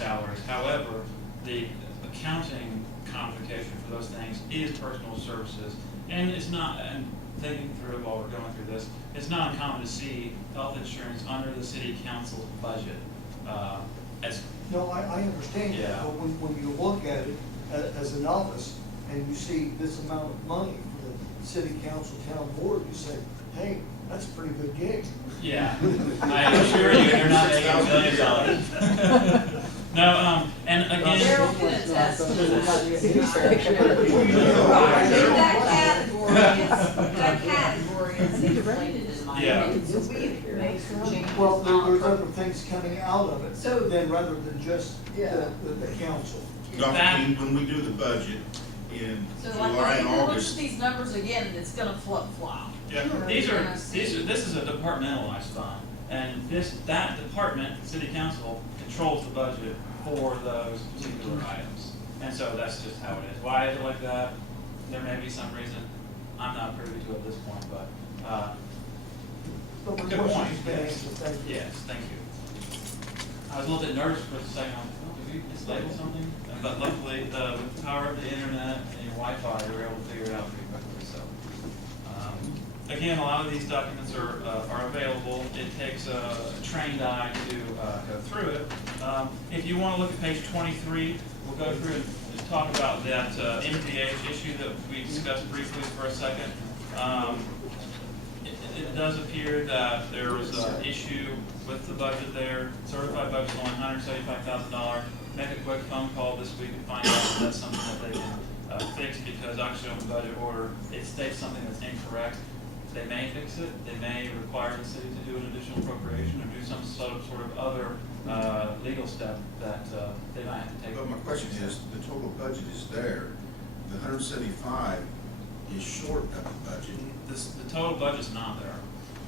salaries. However, the accounting codification for those things is personal services, and it's not. And thinking through it while we're going through this, it's not uncommon to see health insurance under the city council's budget. No, I understand Yeah. that, but when you look at it as an office and you see this amount of money for the city council town board, you say, hey, that's a pretty good gig. Yeah, I assure you, they're not making $1 million. No, and again, Daryl can attest to that. That category is inflated in my Yeah. opinion, so we make some changes Well, there's on other things coming out of it, So- then rather than just Yeah. the council. Dr. That- King, when we do the budget in So like, July you and can look at August, these numbers again, and it's gonna flip-flop. yeah, this is a departmentalized fund, and that department, city council, controls the budget for those particular items. And so that's just how it is. Why is it like that? There may be some reason I'm not privy to at this point, but, But my Good point. question's been answered, thank you. yes, thank you. I was a little bit nervous for a second, oh, did we mislabel something? But luckily, with the power of the internet and Wi-Fi, we were able to figure it out pretty quickly, so. Again, a lot of these documents are available. It takes a trained eye to go through it. If you want to look at page 23, we'll go through and just talk about that MVH issue that we discussed briefly for a second. It does appear that there was an issue with the budget there. Certified budget is only $175,000. Make a quick phone call this week and find out if that's something that they can fix, because actually on the budget order, it states something that's incorrect. They may fix it. They may require the city to do an additional appropriation or do some sort of other legal step that they might have to take. but my question is, the total budget is there. The 175 is short of the budget. The total budget's not there.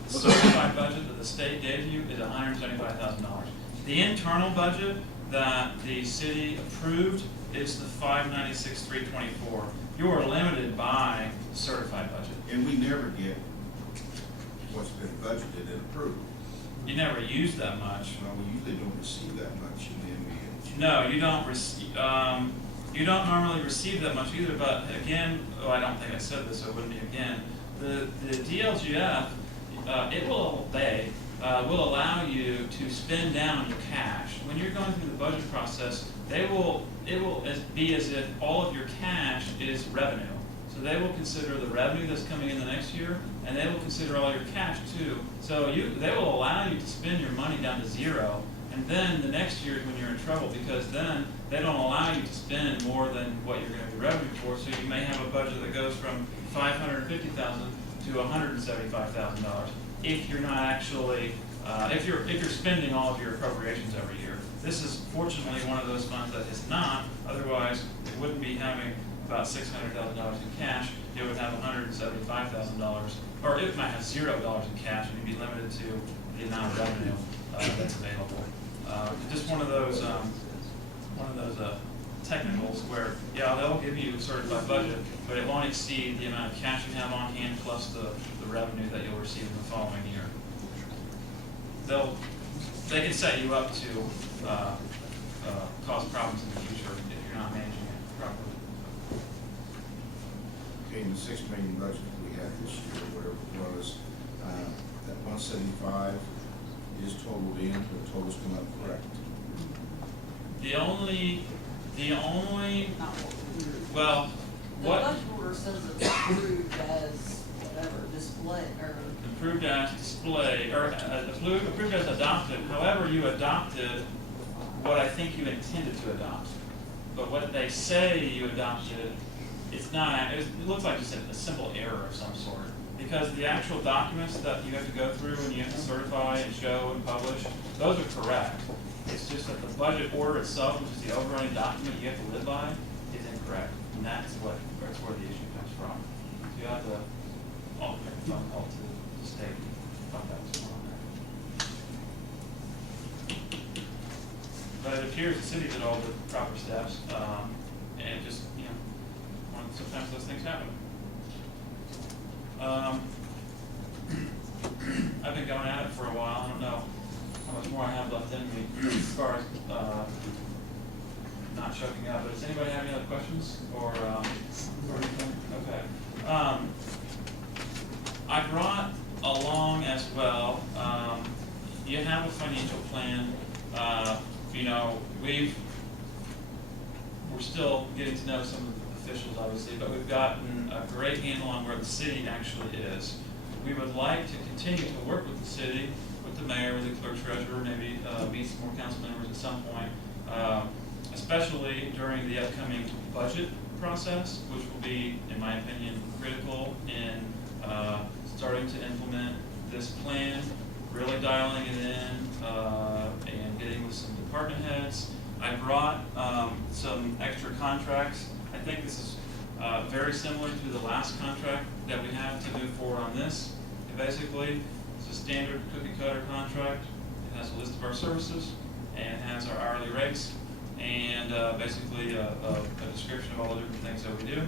The certified budget that the state gave you is $175,000. The internal budget that the city approved is the $596,324. You are limited by certified budget. And we never get what's been budgeted and approved. You never use that much. Well, we usually don't receive that much in the MVH. No, you don't receive. You don't normally receive that much either. But again, I don't think I said this, so it wouldn't be again. The DLGF, it will allow you to spend down your cash when you're going through the budget process. It will be as if all of your cash is revenue. So they will consider the revenue that's coming in the next year, and they will consider all your cash too. So they will allow you to spend your money down to zero, and then the next year is when you're in trouble, because then they don't allow you to spend more than what you're going to be revenue for. So you may have a budget that goes from $550,000 to $175,000 if you're not actually if you're spending all of your appropriations every year. This is fortunately one of those funds that is not. Otherwise, it wouldn't be having about $600,000 in cash. It would have $175,000, or it might have $0 in cash, and you'd be limited to the amount of revenue that's available. Just one of those technicals where, yeah, they'll give you a certified budget, but it won't exceed the amount of cash you have on hand plus the revenue that you'll receive in the following year. They can set you up to cause problems in the future if you're not managing it properly. Okay, in the $6 million budget that we had this year, whatever it was, that 175 is totaled in, the totals come up correct. The only, Not what we do. well, The what budget order says it's approved as whatever, display, or. approved as display, or approved as adopted. However, you adopted what I think you intended to adopt. But what they say you adopted, it's not, it looks like just a simple error of some sort. Because the actual documents that you have to go through and you have to certify and show and publish, those are correct. It's just that the budget order itself, which is the overriding document you have to live by, is incorrect. And that's where the issue comes from. So you have to make a phone call to the state about that what's going on there. But it appears the city did all the proper steps, and it just, sometimes those things happen. I've been going at it for a while. I don't know how much more I have left in me as far as choking up, but does anybody have any other questions or anything? Okay. I brought along as well, you have a financial plan. You know, we're still getting to know some of the officials, obviously, but we've gotten a great handle on where the city actually is. We would like to continue to work with the city, with the mayor, with the clerk treasurer, maybe meet some more council members at some point, especially during the upcoming budget process, which will be, in my opinion, critical in starting to implement this plan, really dialing it in, and getting with some department heads. I brought some extra contracts. I think this is very similar to the last contract that we have to move forward on this. Basically, it's a standard cookie cutter contract. It has a list of our services, and it has our hourly rates, and basically a description of all the different things that we do.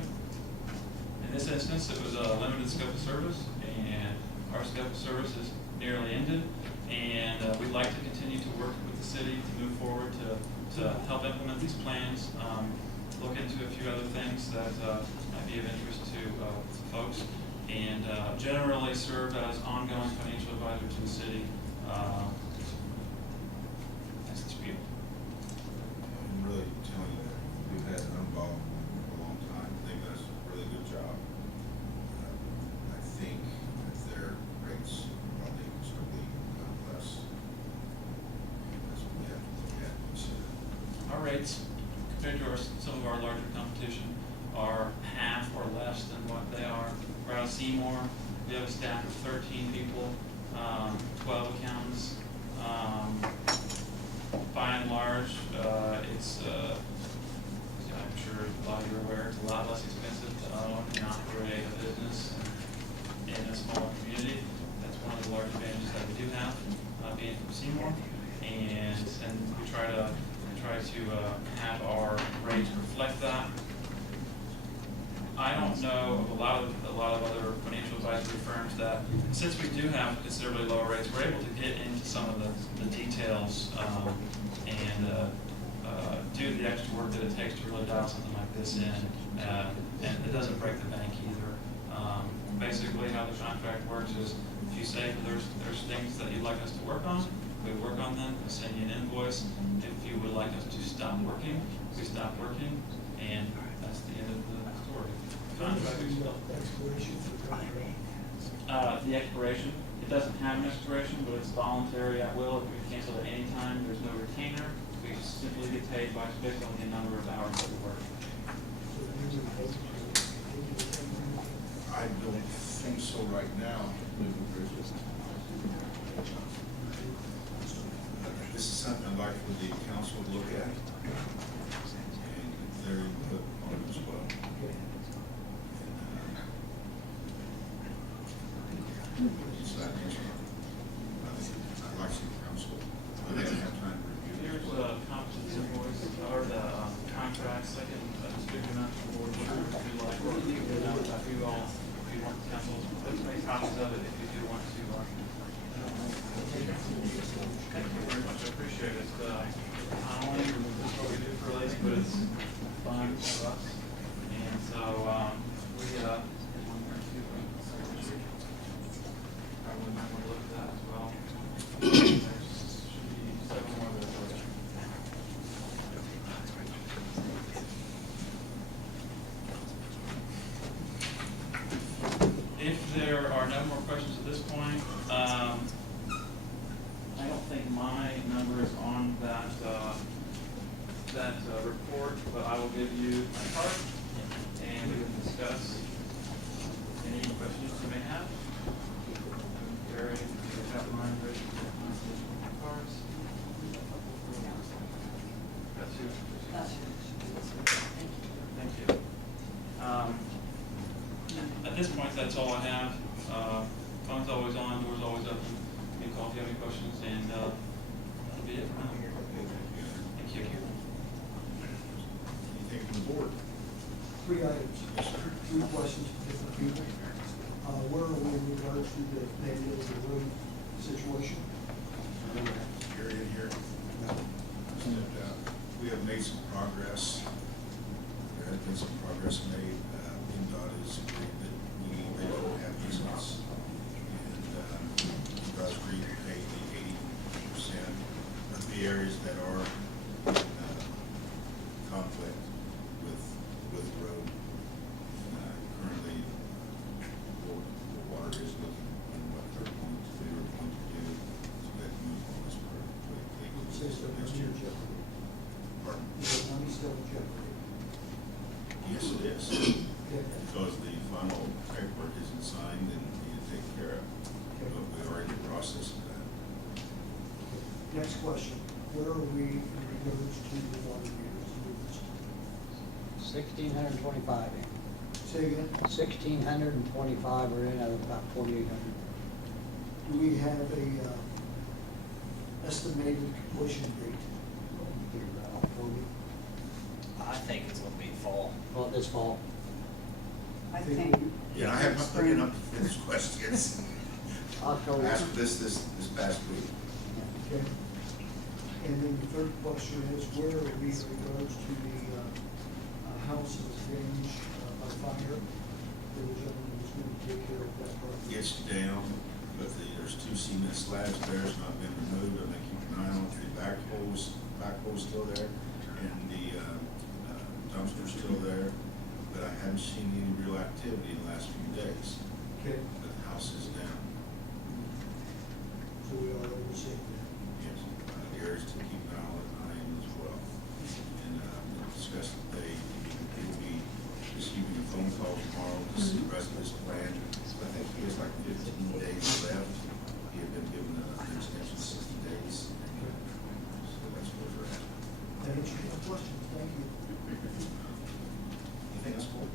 In this instance, it was a limited scope of service, and our scope of service is nearly ended, and we'd like to continue to work with the city to move forward to help implement these plans, look into a few other things that might be of interest to folks, and generally serve as ongoing financial advisor to the city. That's the spiel. I'm really telling you that we've had Unball for a long time. They've done a really good job. I think that their rates probably considerably less. That's what we have to look at and consider. Our rates, compared to some of our larger competition, are half or less than what they are. We're out of Seymour. We have a staff of 13 people, 12 accountants. By and large, it's, I'm sure a lot of you are aware, it's a lot less expensive to own and operate a business in a smaller community. That's one of the large advantages that we do have, being from Seymour. And we try to have our rates reflect that. I don't know of a lot of other financial advisory firms that, since we do have considerably lower rates, we're able to get into some of the details and do the extra work that it takes to really dial something like this in, and it doesn't break the bank either. Basically, how the contract works is, if you say there's things that you'd like us to work on, we work on them, we send you an invoice. If you would like us to stop working, we stop working, and that's the end of the story. Expiration for the contract. The expiration, it doesn't have an expiration, but it's voluntary at will. It can be canceled at any time. There's no retainer. We just simply get paid based on the number of hours that we work. I don't think so right now. This is something I'd like for the council to look at and their input on it as well. So that answer, I'd like to see the council, but they don't have time to review. Here's the compensation invoice, or the contracts. I can distribute them to the board if you like. Or if you want the council, let's make copies of it if you do want to. Thank you very much. I appreciate it. Not only is this what we do for a living, but it's fun for us. And so we probably might want to look at that as well. There should be 7 more of those. If there are no more questions at this point, I don't think my number is on that report, but I will give you my card, and we can discuss any questions you may have. Gary, you got mine ready for my cards. That's you. Thank you. At this point, that's all I have. Phone's always on, door's always open. Give me a call if you have any questions, and that'll be it for now. Thank you. Anything from the board? 3 items. Yes, sir. 3 questions for different people. Where are we in regards to the maybe the road situation? Gary in here. Stepped out. We have made some progress. There has been some progress made. PennDOT is agreed that they don't have easements. And PennDOT agreed to pay the 80% of the areas that are conflict with the road. Currently, the water is looking at what they're going to do so that move on this part quickly. Say so, Next money year. in jeopardy. Pardon? Is the money still in jeopardy? Yes, it is. Okay. Because the final paperwork isn't signed and need to take care of. Okay. But we are in the process of that. Next question, where are we in regards to the water meters? 1,625 in. Say again, 1,625 are in out of about 4,800. do we have a estimated completion date? Figure that out for me. I think it's gonna be fall. Well, this fall. I Think think. we- Yeah, I have not been up to finish questions. I October. asked this past week. Okay. And then the third question is, where are we in regards to the house that was damaged by fire? The gentleman was going to take care of that property. It's down, but there's 2 cement slabs there, it's not been removed. I'm gonna keep an eye on it. The backhoe's still there, and the dumpster's still there. But I haven't seen any real activity in the last few days. Okay, But the house is down. so we are overseeing that. Yes, Gary's to keep an eye on it, I am as well. And we'll discuss the day, he will be receiving a phone call tomorrow to see the rest of his plan. I think he has like 15 days left. He had been given an extension of 60 days. So that's where we're at. That answers my question, thank you. Anything else, Board?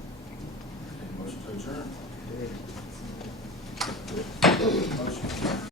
Motion to adjourn.